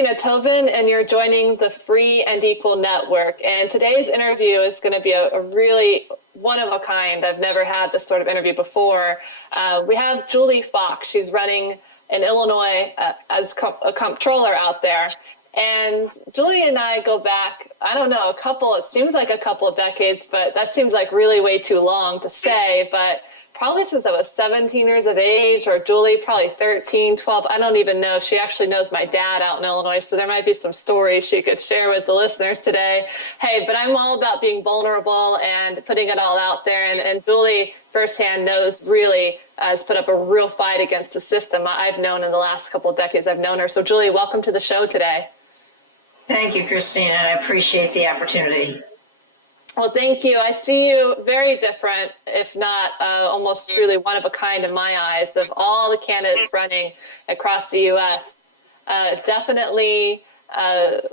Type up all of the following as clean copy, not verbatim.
Christina Tobin, and you're joining the Free and Equal Network. And today's interview is going to be a really one of a kind. I've never had this sort of interview before. We have Julie Fox. She's running in Illinois as a comptroller out there. And Julie and I go back, I don't know, it seems like a couple of decades, but that seems like really way too long to say, but probably since I was 17 years of age, or Julie probably 13, 12, I don't even know. She actually knows my dad out in Illinois, so there might be some stories she could share with the listeners today. Hey, but I'm all about being vulnerable and putting it all out there, and Julie firsthand knows really has put up a real fight against the system I've known in the last couple of decades I've known her. So Julie, welcome to the show today. Thank you, Christina. I appreciate the opportunity. Well, thank you. I see you very different, if not almost truly one of a kind in my eyes, of all the candidates running across the U.S. Definitely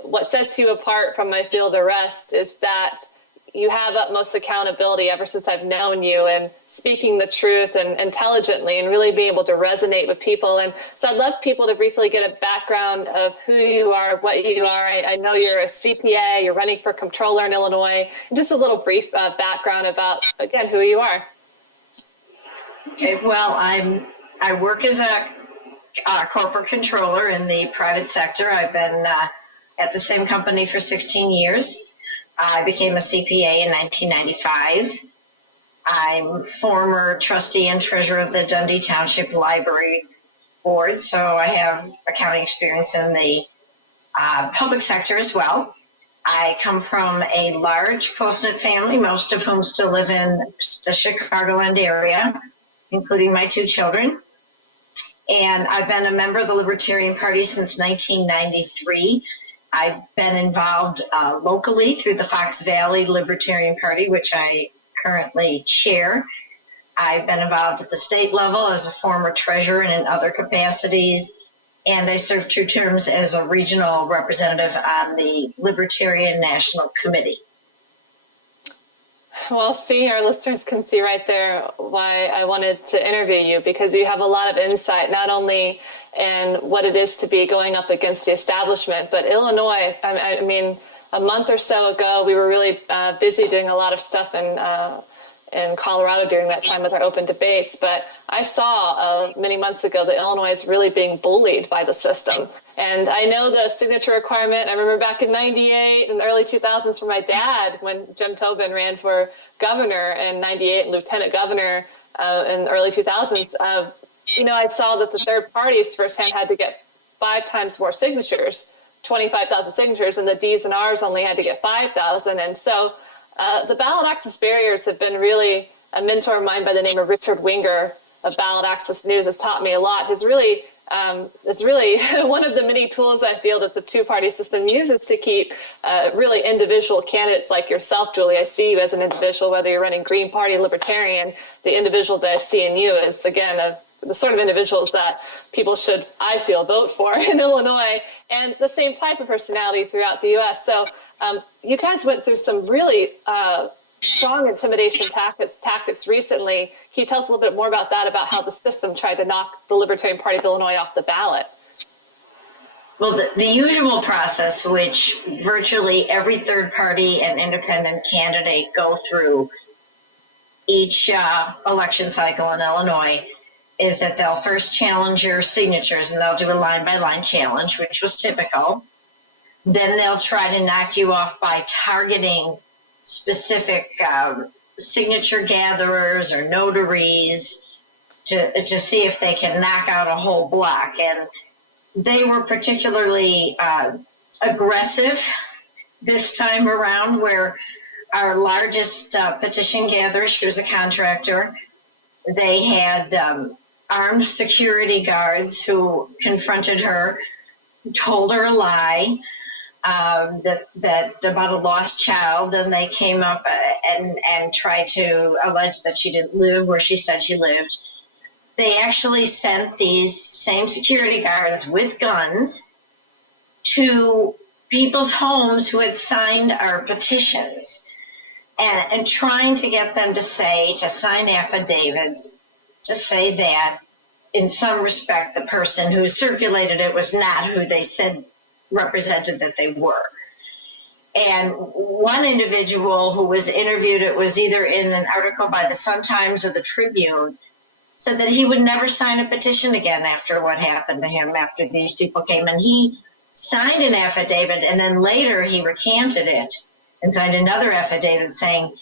what sets you apart from my field of rest is that you have utmost accountability ever since I've known you, and speaking the truth and intelligently, and really being able to resonate with people. And so I'd love people to briefly get a background of who you are, what you are. I know you're a CPA, you're running for Comptroller in Illinois, and just a little brief background about, again, who you are. Okay, well, I work as a corporate controller in the private sector. I've been at the same company for 16 years. I became a CPA in 1995. I'm former trustee and treasurer of the Dundee Township Library Board, so I have accounting experience in the public sector as well. I come from a large, close-knit family, most of whom still live in the Chicagoland area, including my two children. And I've been a member of the Libertarian Party since 1993. I've been involved locally through the Valley Libertarian Party, which I currently chair. I've been involved at the state level as a former treasurer and in other capacities, and I served 2 terms as a regional representative on the Libertarian National Committee. Well, see, our listeners can see right there why I wanted to interview you, because you have a lot of insight, not only in what it is to be going up against the establishment, but Illinois. I mean, a month or so ago, we were really busy doing a lot of stuff in Colorado during that time with our open debates. But I saw many months ago that Illinois is really being bullied by the system. And I know the signature requirement. I remember back in 98 and the early 2000s for my dad, when Jim Tobin ran for governor in 98 and lieutenant governor in the early 2000s. I saw that the third parties firsthand had to get 5 times more signatures, 25,000 signatures, and the D's and R's only had to get 5,000. And so the ballot access barriers have been really, a mentor of mine by the name of Richard Winger of Ballot Access News has taught me a lot. It's really one of the many tools I feel that the two-party system uses to keep really individual candidates like yourself, Julie. I see you as an individual, whether you're running Green Party, Libertarian. The individual that I see in you is, again, the sort of individuals that people should, I feel, vote for in Illinois, and the same type of personality throughout the U.S. So you guys went through some really strong intimidation tactics recently. Can you tell us a little bit more about that, about how the system tried to knock the Libertarian Party of Illinois off the ballot? Well, the usual process, which virtually every third party and independent candidate go through each election cycle in Illinois, is that they'll first challenge your signatures, and they'll do a line-by-line challenge, which was typical. Then they'll try to knock you off by targeting specific signature gatherers or notaries to see if they can knock out a whole block. And they were particularly aggressive this time around, where our largest petition gatherer, she was a contractor, they had armed security guards who confronted her, told her a lie, that about a lost child. Then they came up and tried to allege that she didn't live where she said she lived. They actually sent these same security guards with guns to people's homes who had signed our petitions, and trying to get them to sign affidavits to say that in some respect the person who circulated it was not who they said represented that they were. And one individual who was interviewed, it was either in an article by the Sun-Times or the Tribune, said that he would never sign a petition again after what happened to him, after these people came. And he signed an affidavit, and then later he recanted it and signed another affidavit saying,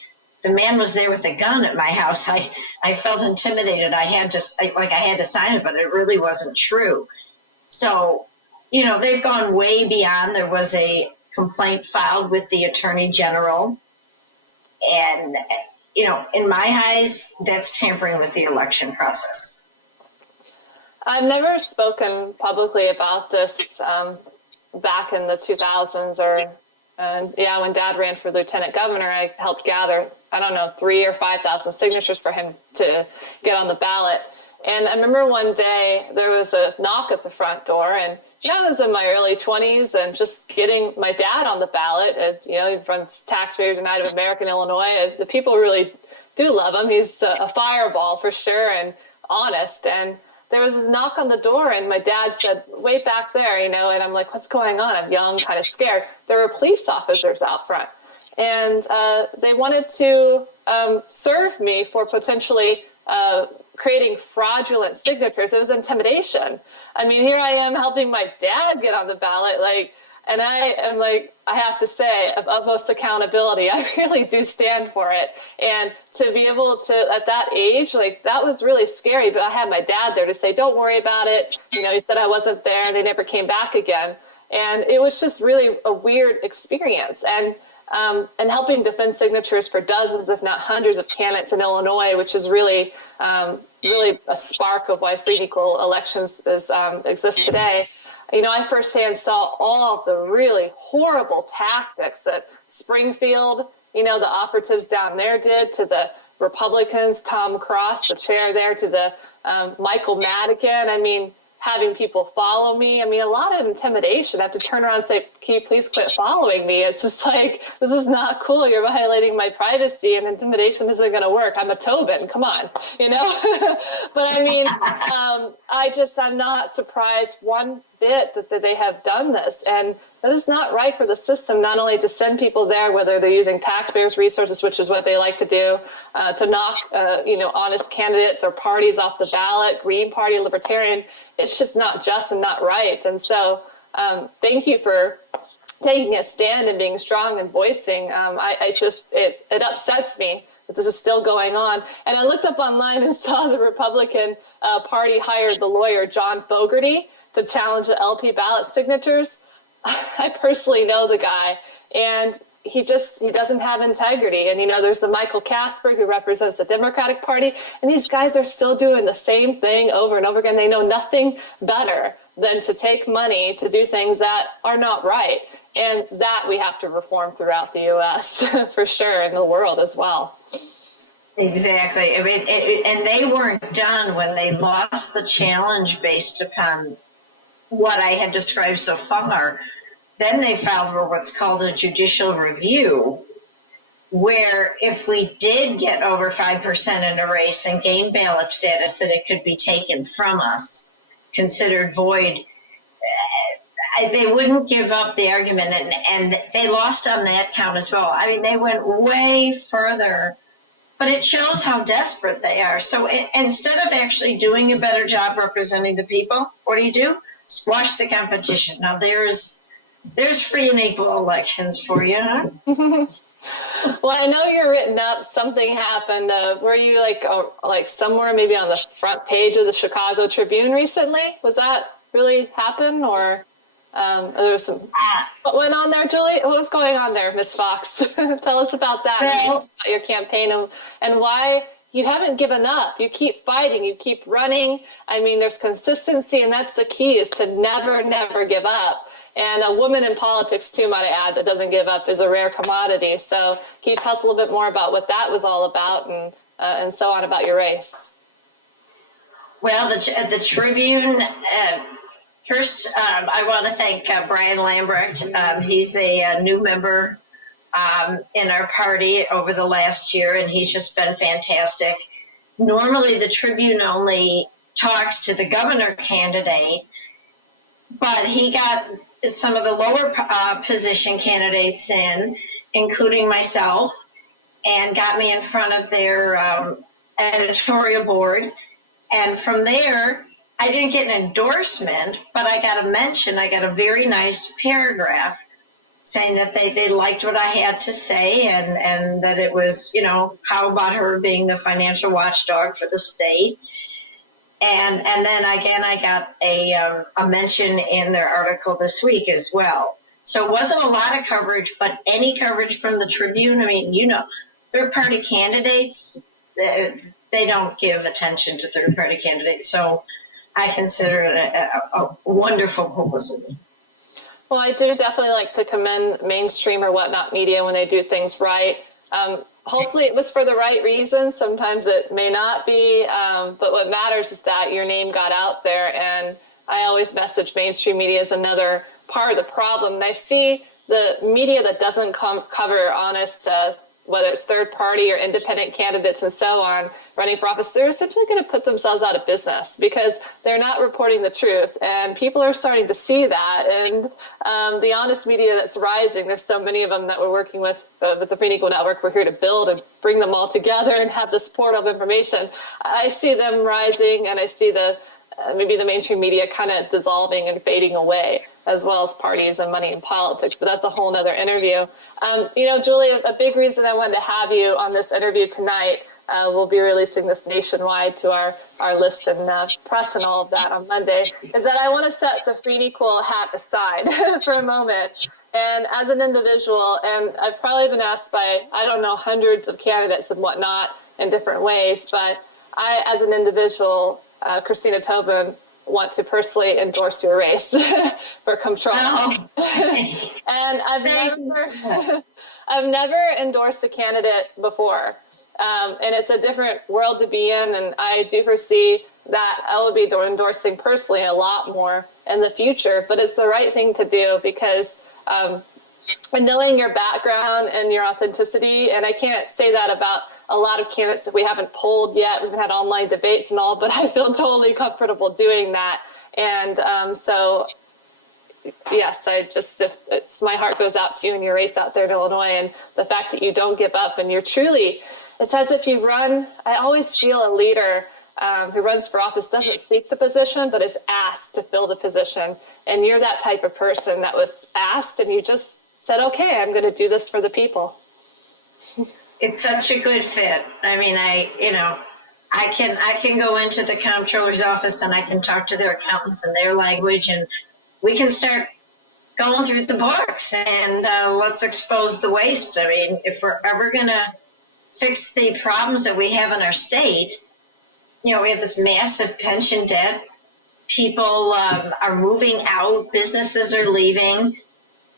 the man was there with a gun at my house. I felt intimidated. I had to sign it, but it really wasn't true. So, you know, they've gone way beyond. There was a complaint filed with the Attorney General. And, you know, in my eyes, that's tampering with the election process. I've never spoken publicly about this back in the 2000s when Dad ran for lieutenant governor. I helped gather, 3,000 or 5,000 signatures for him to get on the ballot. And I remember one day there was a knock at the front door, and I was in my early 20s and just getting my dad on the ballot. He runs Taxpayers United of America in Illinois. The people really do love him. He's a fireball for sure and honest. And there was this knock on the door, and my dad said, wait back there, and I'm like, what's going on? I'm young, kind of scared. There were police officers out front, and they wanted to serve me for potentially creating fraudulent signatures. It was intimidation. I mean, here I am helping my dad get on the ballot, and I am like, I have to say, of utmost accountability, I really do stand for it. And to be able to, at that age, that was really scary. But I had my dad there to say, don't worry about it. He said I wasn't there, and they never came back again. And it was just really a weird experience. And helping defend signatures for dozens, if not hundreds of candidates in Illinois, which is really a spark of why free and equal elections exist today. I firsthand saw all of the really horrible tactics that Springfield, the operatives down there did to the Republicans, Tom Cross, the chair there, to the Michael Madigan. I mean, having people follow me. I mean, a lot of intimidation. I have to turn around and say, can you please quit following me? It's just like, this is not cool. You're violating my privacy, and intimidation isn't going to work. I'm a Tobin. Come on, But I mean, I'm not surprised one bit that they have done this. And that is not right for the system, not only to send people there, whether they're using taxpayers' resources, which is what they like to do, to knock, honest candidates or parties off the ballot, Green Party, Libertarian. It's just not just and not right. And so thank you for taking a stand and being strong and voicing. It upsets me that this is still going on. And I looked up online and saw the Republican Party hired the lawyer John Fogerty to challenge the LP ballot signatures. I personally know the guy, and he doesn't have integrity. And, there's the Michael Casper who represents the Democratic Party, and these guys are still doing the same thing over and over again. They know nothing better than to take money to do things that are not right. And that we have to reform throughout the U.S. for sure, and the world as well. Exactly. I mean, and they weren't done when they lost the challenge based upon what I had described so far. Then they filed for what's called a judicial review, where if we did get over 5% in a race and gain ballot status, that it could be taken from us, considered void. They wouldn't give up the argument, and they lost on that count as well. I mean, they went way further, but it shows how desperate they are. So instead of actually doing a better job representing the people, what do? Squash the competition. Now there's free and equal elections for you, huh? Well, I know you're written up. Something happened. Were you like somewhere maybe on the front page of the Chicago Tribune recently? Was that really happen, or there was some? What went on there, Julie? What was going on there, Ms. Fox? Tell us about that. Well, about your campaign and why you haven't given up. You keep fighting. You keep running. I mean, there's consistency, and that's the key: is to never give up. And a woman in politics, too, might I add, that doesn't give up is a rare commodity. So can you tell us a little bit more about what that was all about and so on about your race? Well, the Tribune, first, I want to thank Brian Lambrecht. He's a new member in our party over the last year, and he's just been fantastic. Normally, the Tribune only talks to the governor candidate, but he got some of the lower position candidates in, including myself, and got me in front of their editorial board. And from there, I didn't get an endorsement, but I got a mention. I got a very nice paragraph saying that they liked what I had to say, and that it was, you know, how about her being the financial watchdog for the state. And then again, I got a mention in their article this week as well. So it wasn't a lot of coverage, but any coverage from the Tribune. I mean, you know, third-party candidates, they don't give attention to third-party candidates. So I consider it a wonderful publicity. Well, I do definitely like to commend mainstream or whatnot media when they do things right. Hopefully it was for the right reasons. Sometimes it may not be, but what matters is that your name got out there. And I always message mainstream media as another part of the problem. And I see the media that doesn't cover honest, whether it's third party or independent candidates and so on, running for office, they're essentially going to put themselves out of business because they're not reporting the truth. And people are starting to see that. And the honest media that's rising, there's so many of them that we're working with the Free and Equal Network. We're here to build and bring them all together and have the support of information. I see them rising, and I see maybe the mainstream media kind of dissolving and fading away, as well as parties and money and politics, but that's a whole nother interview. You know, Julie, a big reason I wanted to have you on this interview tonight, we'll be releasing this nationwide to our list and press and all of that on Monday, is that I want to set the free and equal hat aside for a moment. And as an individual, and I've probably been asked by, I don't know, hundreds of candidates and whatnot in different ways, but I, as an individual, Christina Tobin, want to personally endorse your race for Comptroller. Oh. And I've never endorsed a candidate before. And it's a different world to be in. And I do foresee that I will be endorsing personally a lot more in the future, but it's the right thing to do because knowing your background and your authenticity, and I can't say that about a lot of candidates that we haven't polled yet. We've had online debates and all, but I feel totally comfortable doing that. And so, yes, my heart goes out to you and your race out there in Illinois, and the fact that you don't give up and you're truly, it's as if you run. I always feel a leader who runs for office doesn't seek the position, but is asked to fill the position. And you're that type of person that was asked, and you just said, okay, I'm going to do this for the people. It's such a good fit. I mean, I can go into the comptroller's office and I can talk to their accountants in their language, and we can start going through the books and let's expose the waste. I mean, if we're ever going to fix the problems that we have in our state, you know, we have this massive pension debt. People are moving out. Businesses are leaving.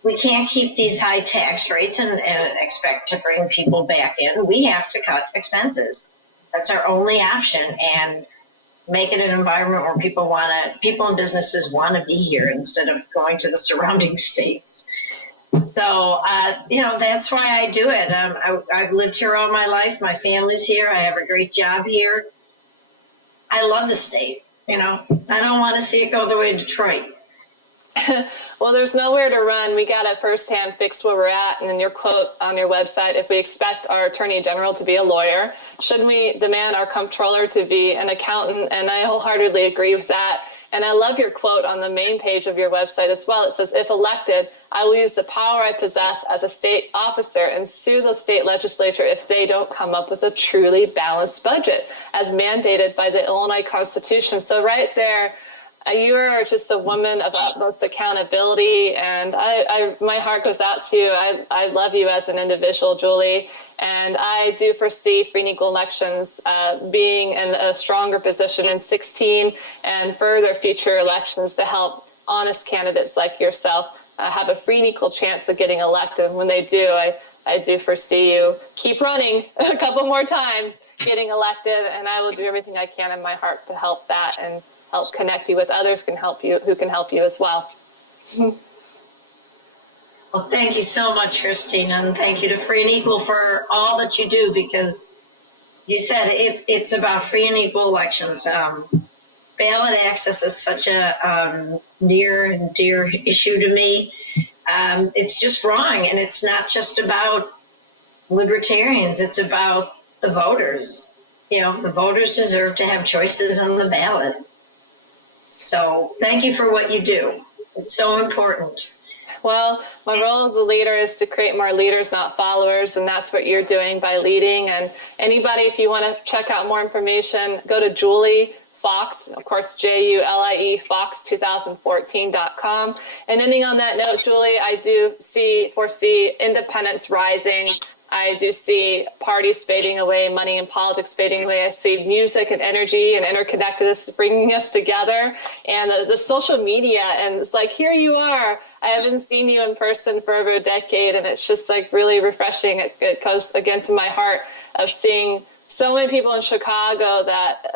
We can't keep these high tax rates and expect to bring people back in. We have to cut expenses. That's our only option, and make it an environment where people and businesses want to be here instead of going to the surrounding states. So, you know, that's why I do it. I've lived here all my life. My family's here. I have a great job here. I love the state. You know, I don't want to see it go the way of Detroit. Well, there's nowhere to run. We got it firsthand fixed where we're at. And in your quote on your website, if we expect our attorney general to be a lawyer, shouldn't we demand our comptroller to be an accountant? And I wholeheartedly agree with that. And I love your quote on the main page of your website as well. It says, if elected, I will use the power I possess as a state officer and sue the state legislature if they don't come up with a truly balanced budget as mandated by the Illinois Constitution. So right there, you are just a woman of utmost accountability, and my heart goes out to you. I love you as an individual, Julie, and I do foresee free and equal elections being in a stronger position in 2016 and further future elections to help honest candidates like yourself have a free and equal chance of getting elected. When they do, I do foresee you keep running a couple more times, getting elected, and I will do everything I can in my heart to help that and help connect you with others who can help you as well. Well, thank you so much, Christina, and thank you to Free and Equal for all that you do, because you said it's about free and equal elections. ballot access is such a near and dear issue to me. It's just wrong, and it's not just about libertarians. It's about the voters. You know, the voters deserve to have choices on the ballot. So thank you for what you do. It's so important. Well, my role as a leader is to create more leaders, not followers, and that's what you're doing by leading. And anybody, if you want to check out more information, go to Julie Fox, of course, JULIE Fox2014.com. And ending on that note, Julie, I do foresee independence rising. I do see parties fading away, money and politics fading away. I see music and energy and interconnectedness bringing us together, and the social media. And it's like, here you are. I haven't seen you in person for over a decade, and it's just like really refreshing. It goes again to my heart of seeing so many people in Chicago that,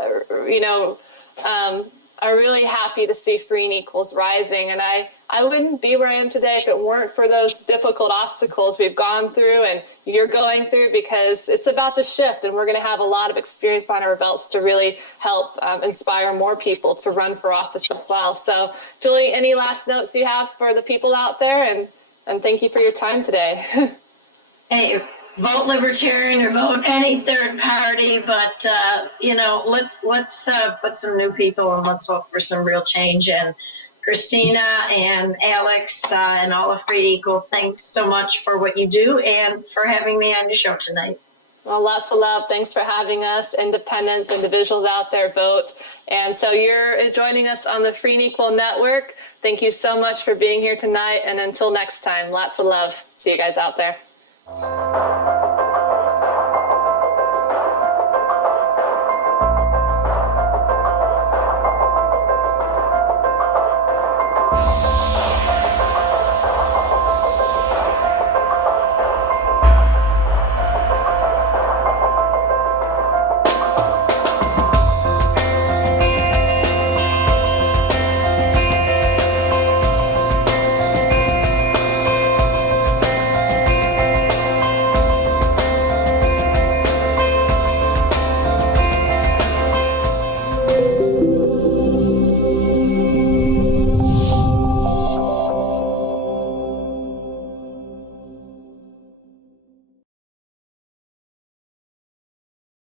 are really happy to see free and equals rising. And I wouldn't be where I am today if it weren't for those difficult obstacles we've gone through and you're going through, because it's about to shift, and we're going to have a lot of experience behind our belts to really help inspire more people to run for office as well. So, Julie, any last notes you have for the people out there? And thank you for your time today. Hey, vote Libertarian or vote any third party, but let's put some new people and let's vote for some real change. And Christina and Alex and all of Free Equal, thanks so much for what you do and for having me on your show tonight. Well, lots of love. Thanks for having us. Independents, individuals out there, vote. And so you're joining us on the Free and Equal Network. Thank you so much for being here tonight. And until next time, lots of love to you guys out there.